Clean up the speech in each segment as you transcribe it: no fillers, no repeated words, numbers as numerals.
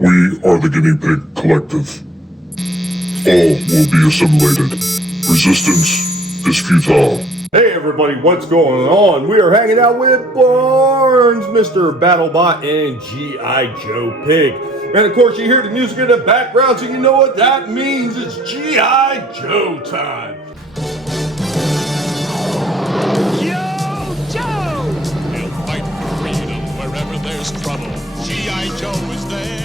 We are the Guinea Pig Collective. All will be assimilated. Resistance is futile. Hey everybody, what's going on? We are hanging out with Barnes, Mr. BattleBot, and G.I. Joe Pig. And of course you hear the music in the background, so you know what that means. It's G.I. Joe time. Yo, Joe! He'll fight for freedom wherever there's trouble. G.I. Joe is there.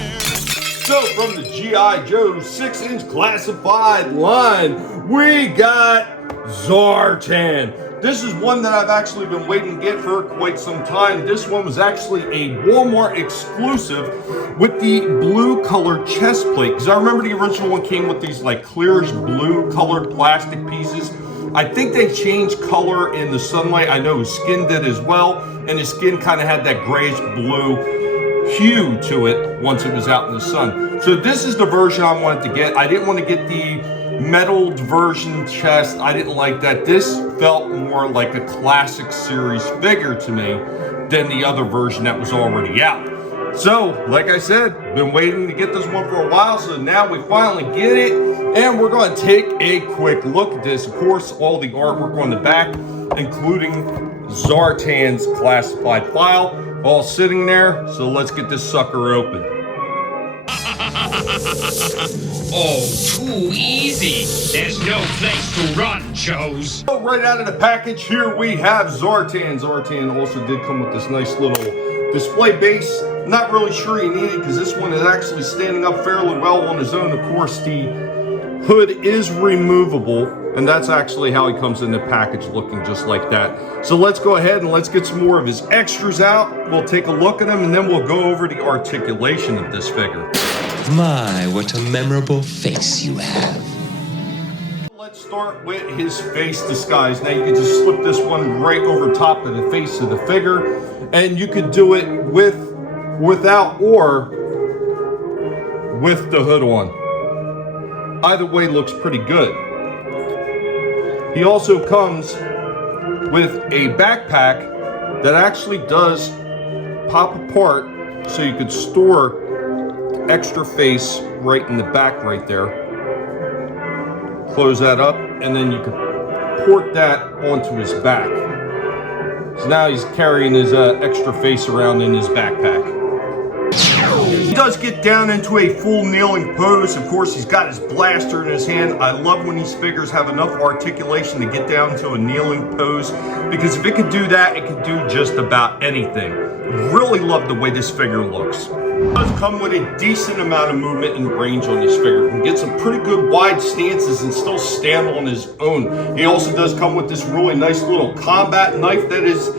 So from the G.I. Joe 6-inch classified line, we got Zartan. This is one that I've actually been waiting to get for quite some time. This one was actually a Walmart exclusive with the blue colored chest plate. Because I remember the original one came with these like clearish blue colored plastic pieces. I think they changed color in the sunlight. I know his skin did as well. And his skin kind of had that grayish blue hue to it once it was out in the sun. So this is the version I wanted to get. I didn't want to get the metalled version chest. I didn't like that. This felt more like a classic series figure to me than the other version that was already out. So, like I said, been waiting to get this one for a while, so now we finally get it, and we're going to take a quick look at this. Of course, all the artwork on the back, including Zartan's classified file, all sitting there. So let's get this sucker open. Oh, too easy. There's no place to run, Joes. So right out of the package, here we have Zartan. Zartan also did come with this nice little display base. Not really sure you need it because this one is actually standing up fairly well on his own. Of course, the hood is removable, and that's actually how he comes in the package, looking just like that. So let's go ahead and let's get some more of his extras out. We'll take a look at them, and then we'll go over the articulation of this figure. My, what a memorable face you have. Let's start with his face disguise. Now you can just slip this one right over top of the face of the figure, and you could do it without or with the hood on. Either way looks pretty good. He also comes with a backpack that actually does pop apart, so you could store extra face right in the back right there. Close that up, and then you can port that onto his back. So now he's carrying his extra face around in his backpack. He does get down into a full kneeling pose. Of course, he's got his blaster in his hand. I love when these figures have enough articulation to get down to a kneeling pose, because if it could do that, it could do just about anything. Really love the way this figure looks. It does come with a decent amount of movement and range on this figure. He can get some pretty good wide stances and still stand on his own. He also does come with this really nice little combat knife that is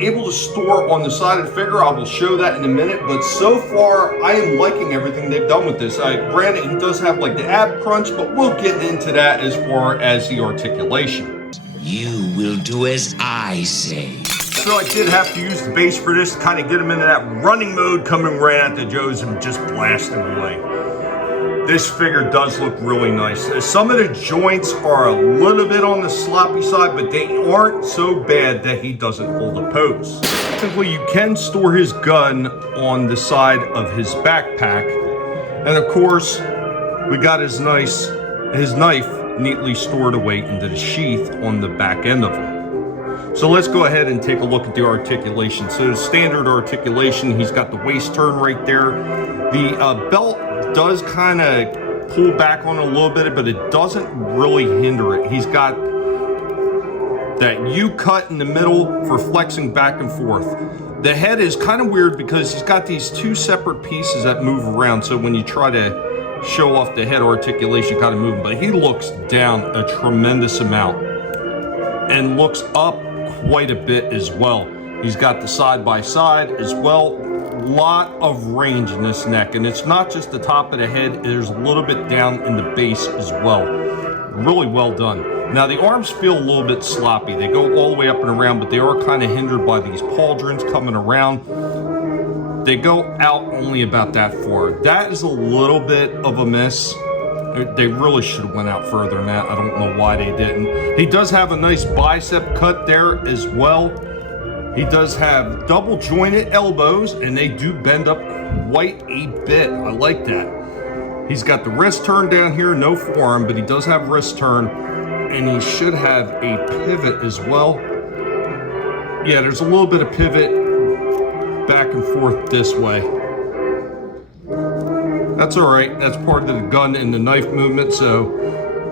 able to store on the side of the figure. I will show that in a minute, but so far I am liking everything they've done with this. Granted, he does have like the ab crunch, but we'll get into that as far as the articulation. You will do as I say. So I did have to use the base for this to kind of get him into that running mode, coming right at the Joes and just blast him away. This figure does look really nice. Some of the joints are a little bit on the sloppy side, but they aren't so bad that he doesn't hold a pose. Technically, you can store his gun on the side of his backpack. And of course, we got his knife neatly stored away into the sheath on the back end of him. So let's go ahead and take a look at the articulation. So the standard articulation, he's got the waist turn right there. The belt does kind of pull back on it a little bit, but it doesn't really hinder it. He's got that U-cut in the middle for flexing back and forth. The head is kind of weird because he's got these two separate pieces that move around. So when you try to show off the head articulation, kind of moving, but he looks down a tremendous amount and looks up quite a bit as well. He's got the side by side as well. Lot of range in this neck, and it's not just the top of the head, there's a little bit down in the base as well. Really well done. Now the arms feel a little bit sloppy. They go all the way up and around, but they are kind of hindered by these pauldrons coming around. They go out only about that far. That is a little bit of a miss. They really should have went out further than that. I don't know why they didn't. He does have a nice bicep cut there as well. He does have double jointed elbows, and they do bend up quite a bit. I like that. He's got the wrist turn down here, no forearm, but he does have wrist turn, and he should have a pivot as well. Yeah, there's a little bit of pivot back and forth this way. That's all right. That's part of the gun and the knife movement, so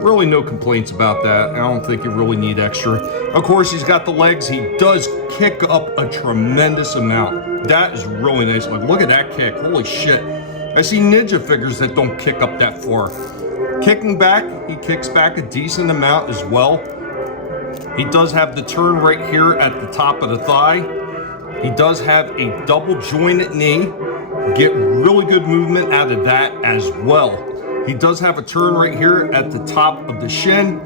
really no complaints about that. I don't think you really need extra. Of course, he's got the legs. He does kick up a tremendous amount. That is really nice. Like, look at that kick. Holy shit. I see ninja figures that don't kick up that far. Kicking back, he kicks back a decent amount as well. He does have the turn right here at the top of the thigh. He does have a double jointed knee. Get really good movement out of that as well. He does have a turn right here at the top of the shin,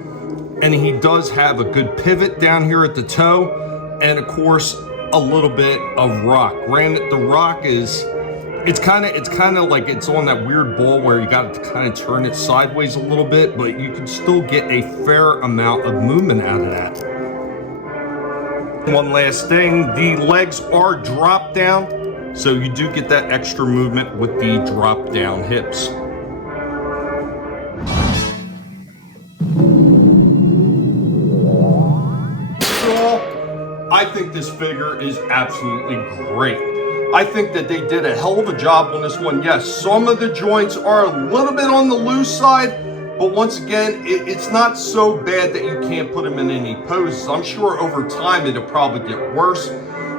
and he does have a good pivot down here at the toe, and of course a little bit of rock. Granted, the rock is it's kind of like it's on that weird ball where you got to kind of turn it sideways a little bit, but you can still get a fair amount of movement out of that. One last thing, the legs are drop down, so you do get that extra movement with the drop down hips. I think this figure is absolutely great. I think that they did a hell of a job on this one. Yes, some of the joints are a little bit on the loose side, but once again, it's not so bad that you can't put them in any poses. I'm sure over time it'll probably get worse.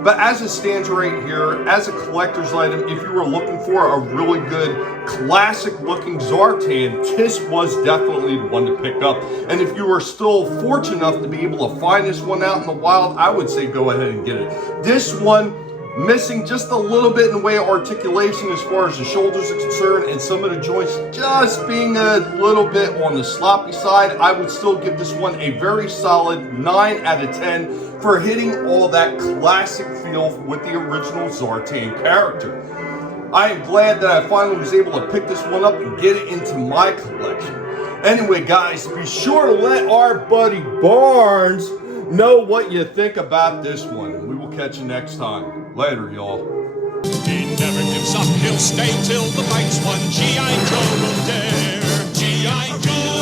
But as it stands right here, as a collector's item, if you were looking for a really good, classic-looking Zartan, this was definitely the one to pick up. And if you are still fortunate enough to be able to find this one out in the wild, I would say go ahead and get it. This one, missing just a little bit in the way of articulation as far as the shoulders are concerned, and some of the joints just being a little bit on the sloppy side. I would still give this one a very solid 9 out of 10 for hitting all that classic feel with the original Zartan character. I am glad that I finally was able to pick this one up and get it into my collection. Anyway, guys, be sure to let our buddy Barnes know what you think about this one. We will catch you next time. Later, y'all. He never gives up, he'll stay till the fight's won. G.I. Joe will dare. G.I. Joe!